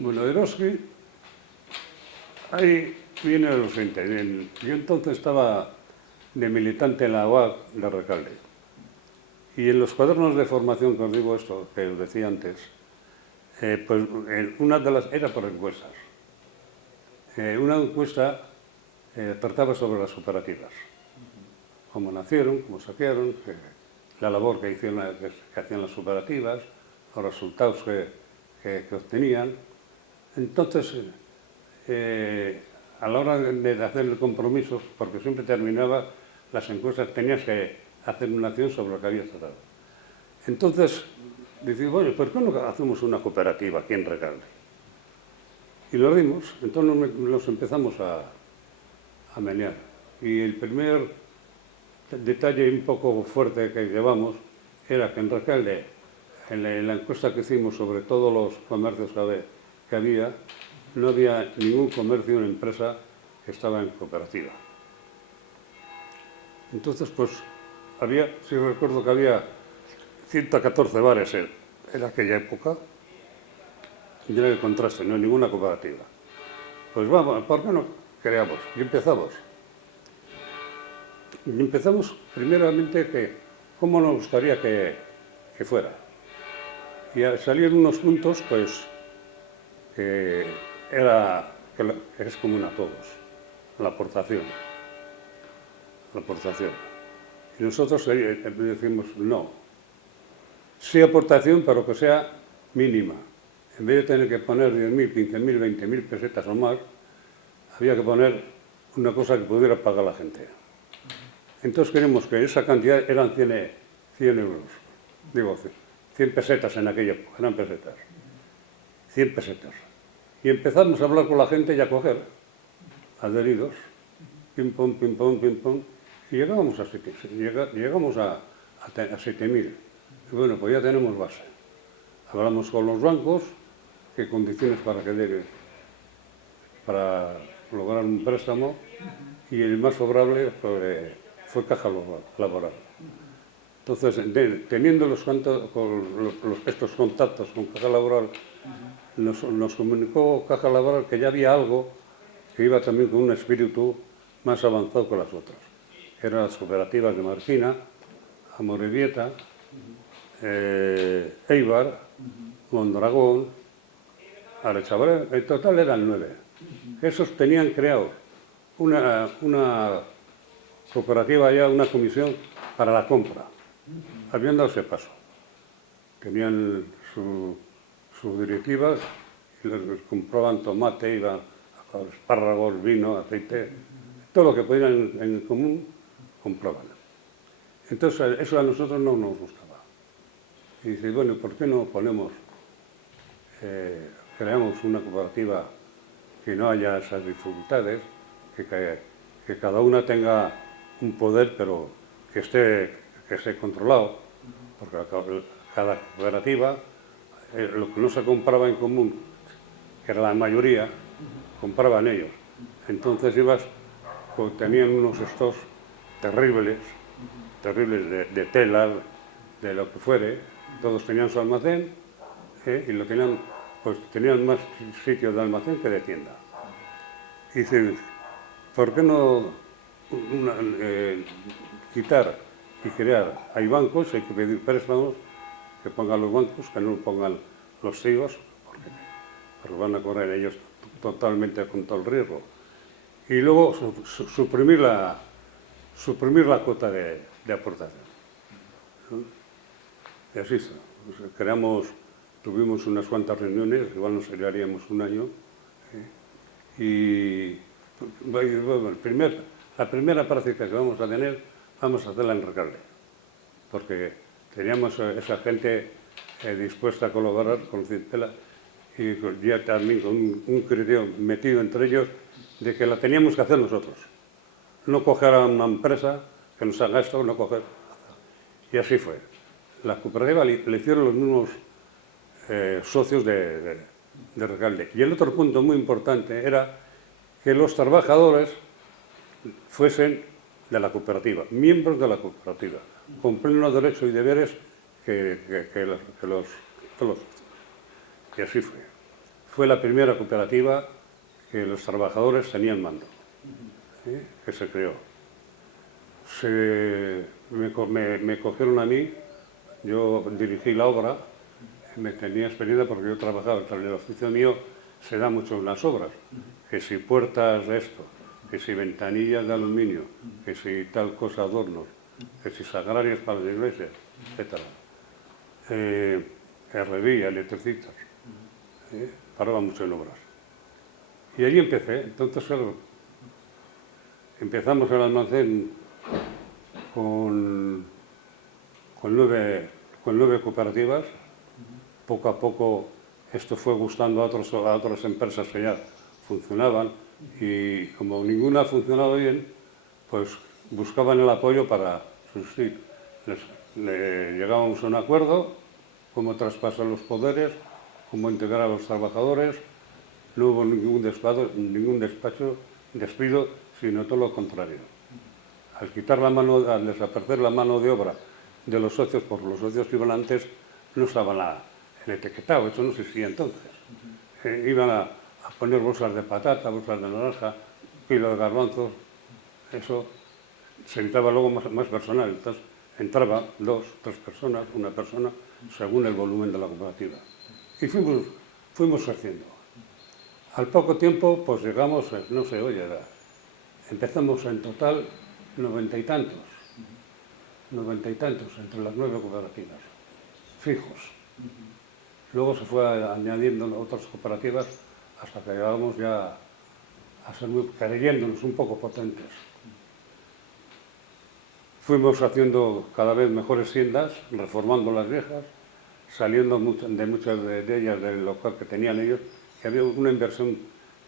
Bueno, Eroski, ahí viene lo siguiente. Yo entonces estaba de militante en la UAC de Recalde. Y en los cuadernos de formación, que os digo esto, que os decía antes, pues una de las era por encuestas. Una encuesta trataba sobre las cooperativas. Cómo nacieron, cómo saquearon, la labor que hacían las cooperativas, los resultados que obtenían. Entonces, a la hora de hacer el compromiso, porque siempre terminaba las encuestas, tenías que hacer una acción sobre lo que habías tratado. Entonces, decimos, bueno, ¿por qué no hacemos una cooperativa aquí en Recalde? Y lo dimos, entonces nos empezamos a menear. Y el primer detalle un poco fuerte que llevamos era que en Recalde, en la encuesta que hicimos sobre todos los comercios que había, no había ningún comercio o empresa que estaba en cooperativa. Entonces, pues, sí recuerdo que había 114 bares en aquella época, y era el contraste, no hay ninguna cooperativa. Pues vamos, ¿por qué no creamos? Y empezamos. Y empezamos primeramente cómo nos gustaría que fuera. Y salieron unos puntos, pues, que es común a todos, la aportación. La aportación. Y nosotros decimos no. Sí aportación, pero que sea mínima. En vez de tener que poner 10.000, 15.000, 20.000 pesetas o más, había que poner una cosa que pudiera pagar la gente. Entonces queremos que esa cantidad eran 100 euros. Digo, 100 pesetas en aquella época, eran pesetas. 100 pesetas. Y empezamos a hablar con la gente y a coger adheridos. Pim, pum, pim, pum, pim, pum. Y llegamos a 7.000. Y bueno, pues ya tenemos base. Hablamos con los bancos, qué condiciones para lograr un préstamo, y el más favorable fue Caja Laboral. Entonces, teniendo estos contactos con Caja Laboral, nos comunicó Caja Laboral que ya había algo que iba también con un espíritu más avanzado que las otras. Eran las cooperativas de Marquina, Amorebieta, Eibar, Mondragón, Arechavalén, en total eran 9. Esos tenían creado una cooperativa ya, una comisión para la compra. Habían dado ese paso. Tenían sus directivas y les compraban tomate, iban espárragos, vino, aceite, todo lo que pudieran en común, compraban. Entonces, eso a nosotros no nos gustaba. Y dice, bueno, ¿por qué no creamos una cooperativa que no haya esas dificultades, que cada una tenga un poder, pero que esté controlado, porque cada cooperativa, lo que no se compraba en común, que era la mayoría, compraban ellos. Entonces tenían unos stocks terribles de tela, de lo que fuere. Todos tenían su almacén y tenían más sitios de almacén que de tienda. Y dicen, ¿por qué no quitar y crear? Hay bancos, hay que pedir préstamos, que pongan los bancos, que no pongan los CIOs, porque van a correr ellos totalmente con todo el riesgo. Y luego suprimir la cuota de aportación. Y así está. Tuvimos unas cuantas reuniones, igual nos llevaríamos un año, y bueno, la primera práctica que vamos a tener, vamos a hacerla en Recalde, porque teníamos esa gente dispuesta a colaborar con Cintela, y ya también con un criterio metido entre ellos de que la teníamos que hacer nosotros. No coger a una empresa que nos haga esto, no coger. Y así fue. La cooperativa le hicieron los mismos socios de Recalde. Y el otro punto muy importante era que los trabajadores fuesen de la cooperativa, miembros de la cooperativa, con pleno derecho y deberes que los. Y así fue. fue la primera cooperativa que los trabajadores tenían mando, que se creó. Me cogieron a mí, yo dirigí la obra, me tenía experiencia porque yo trabajaba, en el oficio mío se da mucho en las obras, que si puertas de esto, que si ventanillas de aluminio, que si tal cosa adornos, que si sagrarias para las iglesias, etc. Herrería, electricistas, paraba mucho en obras. Y allí empecé, entonces empezamos el almacén con 9 cooperativas. Poco a poco esto fue gustando a otras empresas que ya funcionaban y como ninguna funcionaba bien, pues buscaban el apoyo para subsistir. Llegábamos a un acuerdo, cómo traspasar los poderes, cómo integrar a los trabajadores. No hubo ningún despido, sino todo lo contrario. Al desaparecer la mano de obra de los socios, por los socios que iban antes, no estaba el etiquetado, eso no existía entonces. Iban a poner bolsas de patata, bolsas de naranja, kilo de garbanzos, eso se necesitaba luego más personal. Entonces entraba 2, 3 personas, una persona, según el volumen de la cooperativa. Y fuimos creciendo. Al poco tiempo, pues llegamos, no sé, oye, empezamos en total 90 y tantos entre las 9 cooperativas, fijos. Luego se fue añadiendo otras cooperativas hasta que llegábamos ya a ser creyéndonos un poco potentes. Fuimos haciendo cada vez mejores tiendas, reformando las viejas, saliendo de muchas de ellas del local que tenían ellos, y había una inversión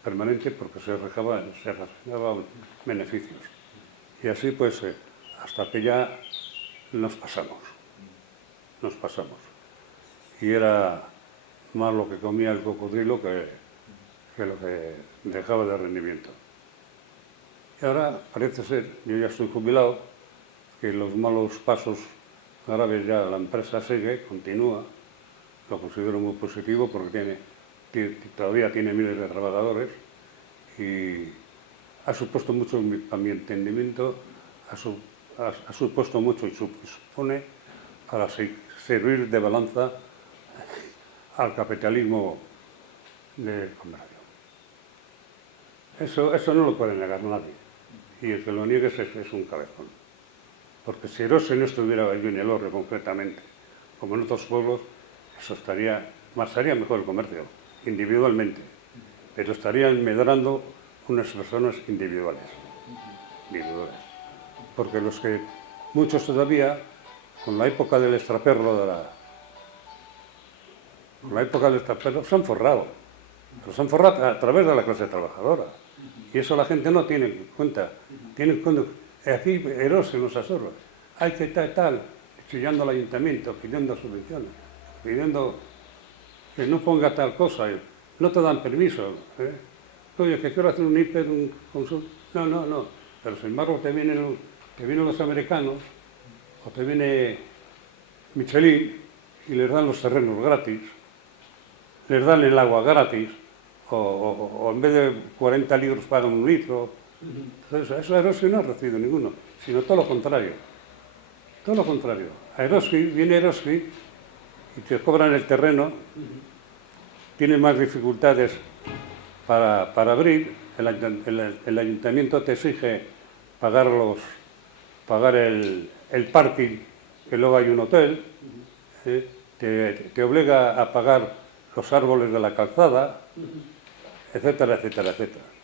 permanente porque se regeneraban beneficios. Y así pues, hasta que ya nos pasamos. Y era más lo que comía el cocodrilo que lo que dejaba de rendimiento. Y ahora parece ser, yo ya estoy jubilado, que los malos pasos graves ya la empresa sigue, continúa, lo considero muy positivo porque todavía tiene miles de trabajadores y ha supuesto mucho para mi entendimiento, ha supuesto mucho y supone para servir de balanza al capitalismo del comercio. Eso no lo puede negar nadie, y el que lo niegue es un cabezón. Porque si Eroski no estuviera allí en Elorrio concretamente, como en otros pueblos, eso estaría mejor el comercio, individualmente, pero estarían medrando unas personas individuales. Porque muchos todavía, con la época del extraperlo, se han forrado. Pero se han forrado a través de la clase trabajadora. Y eso la gente no tiene en cuenta. Aquí Eroski nos absorbe. Hay que tal, chillando al ayuntamiento, pidiendo subvenciones, pidiendo que no ponga tal cosa. No te dan permiso. Oye, que quiero hacer un hiper, un consulta. No. Pero sin embargo te vienen los americanos o te viene Michelin y les dan los terrenos gratis, les dan el agua gratis, o en vez de 40 litros pagan 1 litro. Entonces, eso Eroski no ha recibido ninguno, sino todo lo contrario. Todo lo contrario. Viene Eroski y te cobran el terreno, tiene más dificultades para abrir, el ayuntamiento te exige pagar el parking, que luego hay un hotel, te obliga a pagar los árboles de la calzada, etcétera.